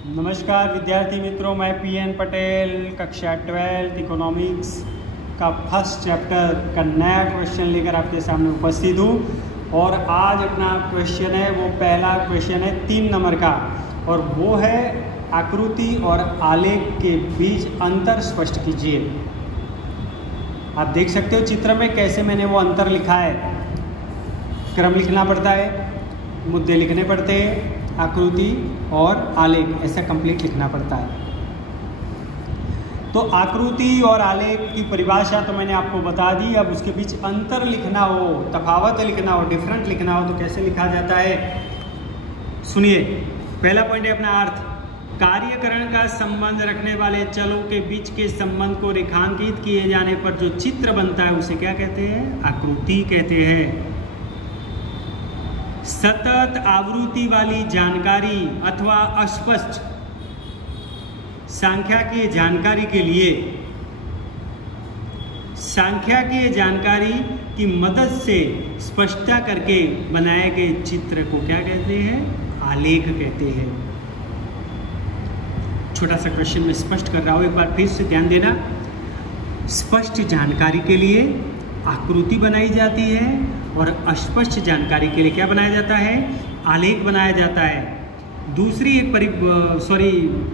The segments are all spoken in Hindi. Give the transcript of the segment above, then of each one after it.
नमस्कार विद्यार्थी मित्रों, मैं पीएन पटेल कक्षा 12 इकोनॉमिक्स का फर्स्ट चैप्टर का नया क्वेश्चन लेकर आपके सामने उपस्थित हूँ। और आज अपना क्वेश्चन है, वो पहला क्वेश्चन है 3 नंबर का, और वो है आकृति और आलेख के बीच अंतर स्पष्ट कीजिए। आप देख सकते हो चित्र में कैसे मैंने वो अंतर लिखा है। क्रम लिखना पड़ता है, मुद्दे लिखने पड़ते हैं, आकृति और आलेख ऐसा कंप्लीट लिखना पड़ता है। तो आकृति और आलेख की परिभाषा तो मैंने आपको बता दी। अब उसके बीच अंतर लिखना हो, तफावत लिखना हो, डिफरेंट लिखना हो तो कैसे लिखा जाता है, सुनिए। पहला पॉइंट है अपना अर्थ। कार्यकरण का संबंध रखने वाले चलों के बीच के संबंध को रेखांकित किए जाने पर जो चित्र बनता है उसे क्या कहते हैं? आकृति कहते हैं। सतत आवृत्ति वाली जानकारी अथवा अस्पष्ट सांख्यिकीय जानकारी के लिए सांख्यिकीय जानकारी की मदद से स्पष्टता करके बनाए गए चित्र को क्या कहते हैं? आलेख कहते हैं। छोटा सा क्वेश्चन में स्पष्ट कर रहा हूं, एक बार फिर से ध्यान देना। स्पष्ट जानकारी के लिए आकृति बनाई जाती है और अस्पष्ट जानकारी के लिए क्या बनाया जाता है? आलेख बनाया जाता है। दूसरी एक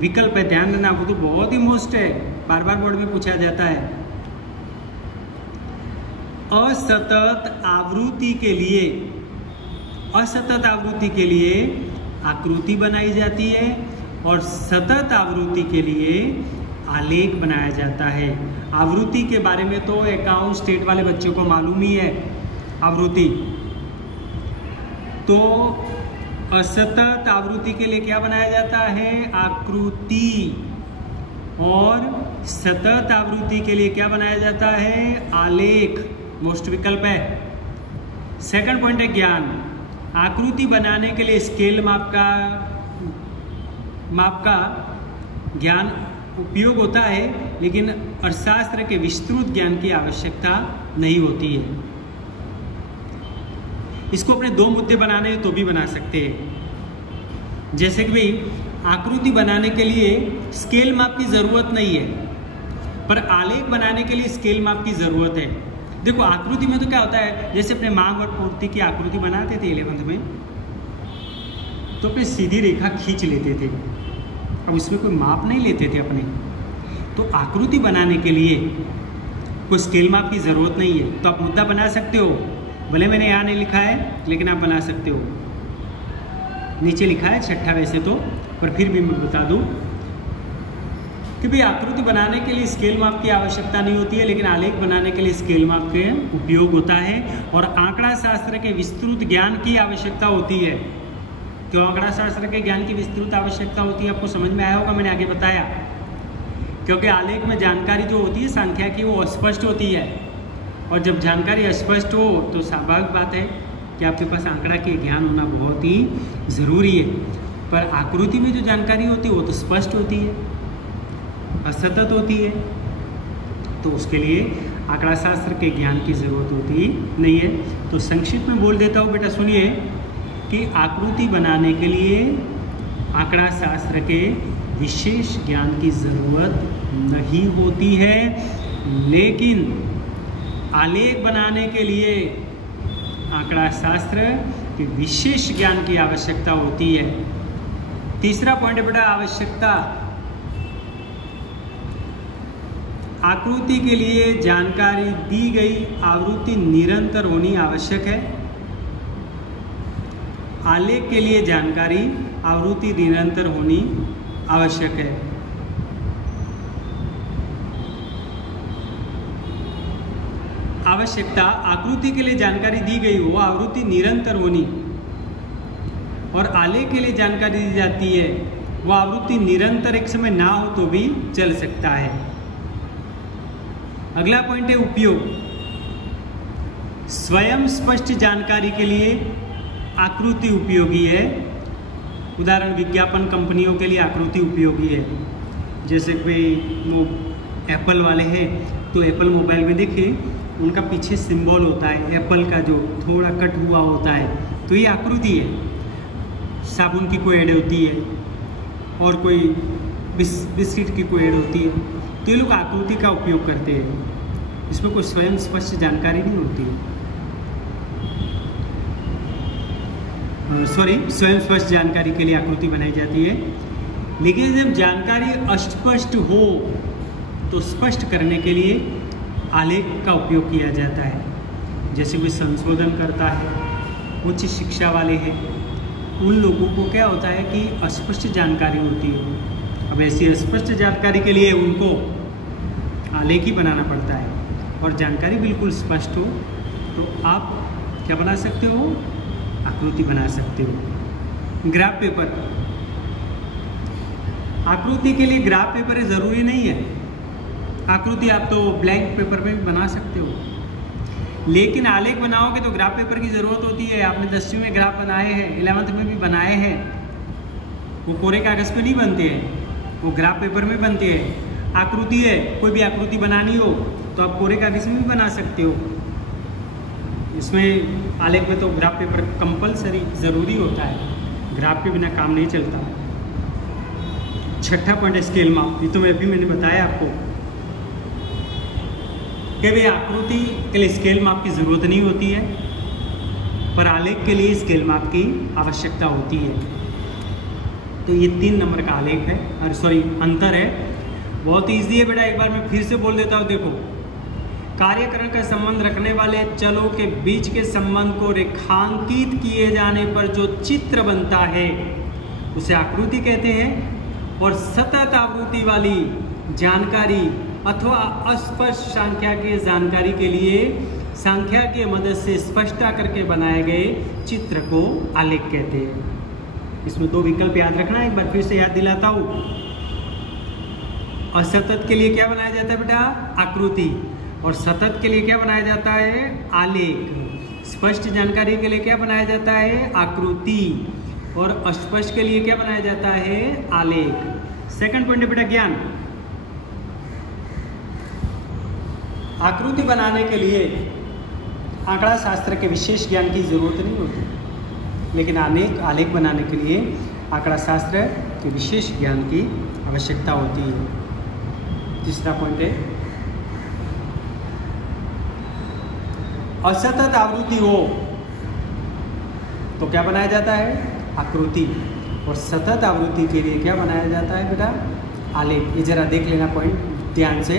विकल्प है, ध्यान देना, वो तो बहुत ही मोस्ट है, बार बार बोर्ड में पूछा जाता है। असतत आवृत्ति के लिए आकृति बनाई जाती है और सतत आवृत्ति के लिए आलेख बनाया जाता है। आवृत्ति के बारे में तो अकाउंट स्टेट वाले बच्चों को मालूम ही है। आवृत्ति तो असतत आवृत्ति के लिए क्या बनाया जाता है? आकृति। और सतत आवृत्ति के लिए क्या बनाया जाता है? आलेख। मोस्ट विकल्प है। सेकंड पॉइंट है ज्ञान। आकृति बनाने के लिए स्केल माप का ज्ञान उपयोग होता है, लेकिन अर्थशास्त्र के विस्तृत ज्ञान की आवश्यकता नहीं होती है। इसको अपने 2 मुद्दे बनाने हैं तो भी बना सकते हैं। जैसे कि भाई आकृति बनाने के लिए स्केल माप की ज़रूरत नहीं है, पर आलेख बनाने के लिए स्केल माप की ज़रूरत है। देखो आकृति में तो क्या होता है, जैसे अपने मांग और पूर्ति की आकृति बनाते थे 11th में, तो अपने सीधी रेखा खींच लेते थे। अब उसमें कोई माप नहीं लेते थे अपने। तो आकृति बनाने के लिए कोई स्केल माप की ज़रूरत नहीं है, तो आप मुद्दा बना सकते हो। भले मैंने यहाँ नहीं लिखा है, लेकिन आप बना सकते हो। नीचे लिखा है 6ठा वैसे तो, पर फिर भी मैं बता दूं कि भाई आकृति बनाने के लिए स्केल माप की आवश्यकता नहीं होती है, लेकिन आलेख बनाने के लिए स्केल माप के उपयोग होता है। और आंकड़ा शास्त्र के विस्तृत ज्ञान की आवश्यकता होती है। क्यों आंकड़ा शास्त्र के ज्ञान की विस्तृत आवश्यकता होती है, आपको समझ में आया होगा, मैंने आगे बताया। क्योंकि आलेख में जानकारी जो होती है संख्या की, वो अस्पष्ट होती है, और जब जानकारी अस्पष्ट हो तो स्वाभाविक बात है कि आपके पास आंकड़ा के ज्ञान होना बहुत ही ज़रूरी है। पर आकृति में जो जानकारी होती है वो तो स्पष्ट होती है, असतत होती है, तो उसके लिए आंकड़ा शास्त्र के ज्ञान की ज़रूरत होती नहीं है। तो संक्षिप्त में बोल देता हूँ बेटा, सुनिए कि आकृति बनाने के लिए आंकड़ा शास्त्र के विशेष ज्ञान की ज़रूरत नहीं होती है, लेकिन आलेख बनाने के लिए आंकड़ा शास्त्र के विशेष ज्ञान की आवश्यकता होती है। तीसरा पॉइंट है बेटा आवश्यकता। आकृति के लिए जानकारी दी गई आवृत्ति निरंतर होनी आवश्यक है। आलेख के लिए जानकारी आवृत्ति निरंतर होनी आवश्यक है। आवश्यकता, आकृति के लिए जानकारी दी गई हो, आवृत्ति निरंतर होनी, और आलेख के लिए जानकारी दी जाती है, वो आवृत्ति निरंतर एक समय ना हो तो भी चल सकता है। अगला पॉइंट है उपयोग। स्वयं स्पष्ट जानकारी के लिए आकृति उपयोगी है। उदाहरण विज्ञापन कंपनियों के लिए आकृति उपयोगी है। जैसे कोई वो एप्पल वाले हैं, तो एप्पल मोबाइल में देखिए उनका पीछे सिंबल होता है एप्पल का, जो थोड़ा कट हुआ होता है, तो ये आकृति है। साबुन की कोई ऐड होती है और कोई बिस्किट की कोई एड होती है, तो ये लोग आकृति का उपयोग करते हैं। इसमें कोई स्वयं स्पष्ट जानकारी नहीं होती है, स्वयं स्पष्ट जानकारी के लिए आकृति बनाई जाती है। लेकिन जब जानकारी अस्पष्ट हो तो स्पष्ट करने के लिए आलेख का उपयोग किया जाता है। जैसे कोई संशोधन करता है, उच्च शिक्षा वाले हैं, उन लोगों को क्या होता है कि अस्पष्ट जानकारी होती है। अब ऐसी अस्पष्ट जानकारी के लिए उनको आलेख ही बनाना पड़ता है। और जानकारी बिल्कुल स्पष्ट हो तो आप क्या बना सकते हो, आकृति बना सकते हो। ग्राफ पेपर, आकृति के लिए ग्राफ पेपर ज़रूरी नहीं है। आकृति आप तो ब्लैंक पेपर में भी बना सकते हो, लेकिन आलेख बनाओगे तो ग्राफ पेपर की ज़रूरत होती है। आपने 10वीं में ग्राफ बनाए हैं, 11th में भी बनाए हैं, वो कोरे कागज़ पे नहीं बनते हैं, वो ग्राफ पेपर में बनते हैं। आकृति है, कोई भी आकृति बनानी हो तो आप कोरे कागज़ में भी बना सकते हो। इसमें आलेख में तो ग्राफ पेपर कंपलसरी ज़रूरी होता है, ग्राफ के बिना काम नहीं चलता। छठा पॉइंट स्केल माप, ये तो मैंने बताया आपको कि भाई आकृति के लिए स्केल माप की ज़रूरत नहीं होती है, पर आलेख के लिए स्केल माप की आवश्यकता होती है। तो ये 3 नंबर का आलेख है, और अंतर है। बहुत ईजी है बेटा, एक बार मैं फिर से बोल देता हूँ। देखो, कार्यकरण का संबंध रखने वाले चलों के बीच के संबंध को रेखांकित किए जाने पर जो चित्र बनता है उसे आकृति कहते हैं। और सतत आवृत्ति वाली जानकारी अथवा अस्पष्ट सांख्यिकीय जानकारी के लिए सांख्यिकीय मदद से स्पष्टता करके बनाए गए चित्र को आलेख कहते हैं। इसमें 2 विकल्प याद रखना, एक बार फिर से याद दिलाता हूँ। असतत के लिए क्या बनाया जाता है बेटा, आकृति। और सतत के लिए क्या बनाया जाता है, आलेख। स्पष्ट जानकारी के लिए क्या बनाया जाता है, आकृति। और अस्पष्ट के लिए क्या बनाया जाता है, आलेख। सेकंड पॉइंट है बेटा ज्ञान। आकृति बनाने के लिए आंकड़ा शास्त्र के विशेष ज्ञान की जरूरत नहीं होती, लेकिन आलेख बनाने के लिए आंकड़ा शास्त्र के विशेष ज्ञान की आवश्यकता होती है। तीसरा पॉइंट है, असतत आवृत्ति हो तो क्या बनाया जाता है, आकृति। और सतत आवृत्ति के लिए क्या बनाया जाता है बेटा, आलेख। ये जरा देख लेना पॉइंट ध्यान से,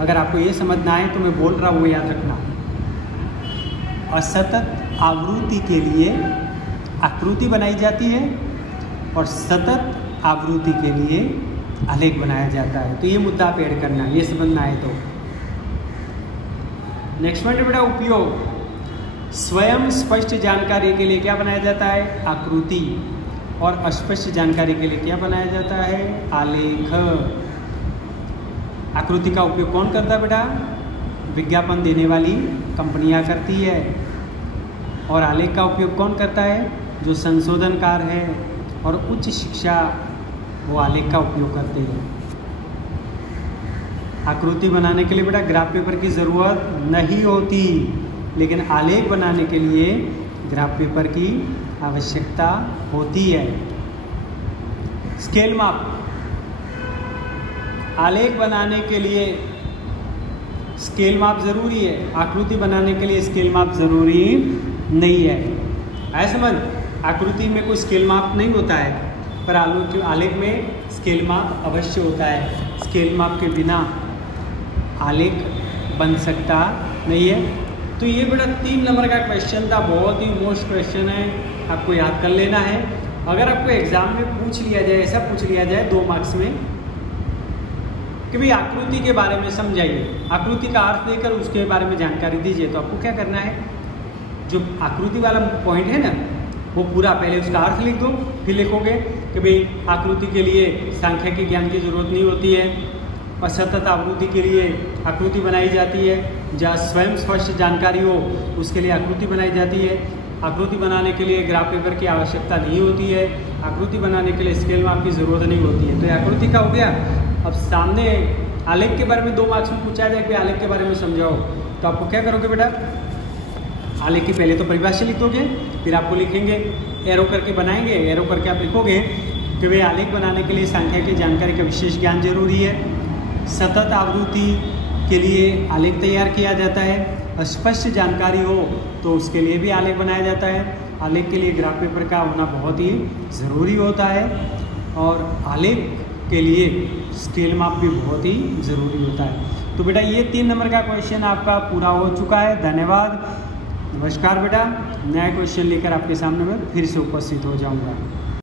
अगर आपको ये समझना है तो मैं बोल रहा हूँ वो याद रखना। असतत आवृत्ति के लिए आकृति बनाई जाती है और सतत आवृत्ति के लिए आलेख बनाया जाता है। तो ये मुद्दा आप ऐड करना, ये समझना है तो। नेक्स्ट पॉइंट बेटा उपयोग। स्वयं स्पष्ट जानकारी के लिए क्या बनाया जाता है, आकृति। और अस्पष्ट जानकारी के लिए क्या बनाया जाता है, आलेख। आकृति का उपयोग कौन करता है बेटा, विज्ञापन देने वाली कंपनियां करती है। और आलेख का उपयोग कौन करता है, जो संशोधनकार है और उच्च शिक्षा, वो आलेख का उपयोग करते हैं। आकृति बनाने के लिए बेटा ग्राफ पेपर की ज़रूरत नहीं होती, लेकिन आलेख बनाने के लिए ग्राफ पेपर की आवश्यकता होती है। स्केल माप, आलेख बनाने के लिए स्केल माप ज़रूरी है, आकृति बनाने के लिए स्केल माप ज़रूरी नहीं है। ऐसा समझ, आकृति में कोई स्केल माप नहीं होता है, पर आलेख में स्केल माप अवश्य होता है। स्केल माप के बिना आलेख बन सकता नहीं है। तो ये बेटा 3 नंबर का क्वेश्चन था, बहुत ही मोस्ट क्वेश्चन है, आपको याद कर लेना है। अगर आपको एग्जाम में पूछ लिया जाए, ऐसा पूछ लिया जाए 2 मार्क्स में कि भाई आकृति के बारे में समझाइए, आकृति का अर्थ देकर उसके बारे में जानकारी दीजिए, तो आपको क्या करना है, जो आकृति वाला पॉइंट है ना, वो पूरा पहले उसका अर्थ लिख दो, फिर लिखोगे कि भाई आकृति के लिए सांख्यिकी ज्ञान की जरूरत नहीं होती है, और सतत आवृत्ति के लिए आकृति बनाई जाती है। जहाँ स्वयं स्पष्ट जानकारी हो उसके लिए आकृति बनाई जाती है। आकृति बनाने के लिए ग्राफ पेपर की आवश्यकता नहीं होती है। आकृति बनाने के लिए स्केल माप की ज़रूरत नहीं होती है। तो ये आकृति का हो गया। अब सामने आलेख के बारे में 2 मार्क्स में पूछा जाए कि आलेख के बारे में समझाओ, तो आपको क्या करोगे बेटा, आलेख की पहले तो परिभाषा लिख दोगे, फिर आपको लिखेंगे, एरो करके बनाएंगे, एरो करके आप लिखोगे कि भाई आलेख बनाने के लिए संख्या की जानकारी का विशेष ज्ञान जरूरी है। सतत आवृत्ति के लिए आलेख तैयार किया जाता है। स्पष्ट जानकारी हो तो उसके लिए भी आलेख बनाया जाता है। आलेख के लिए ग्राफ पेपर का होना बहुत ही ज़रूरी होता है और आलेख के लिए स्केल माप भी बहुत ही ज़रूरी होता है। तो बेटा ये 3 नंबर का क्वेश्चन आपका पूरा हो चुका है। धन्यवाद, नमस्कार बेटा। नया क्वेश्चन लेकर आपके सामने मैं फिर से उपस्थित हो जाऊंगा।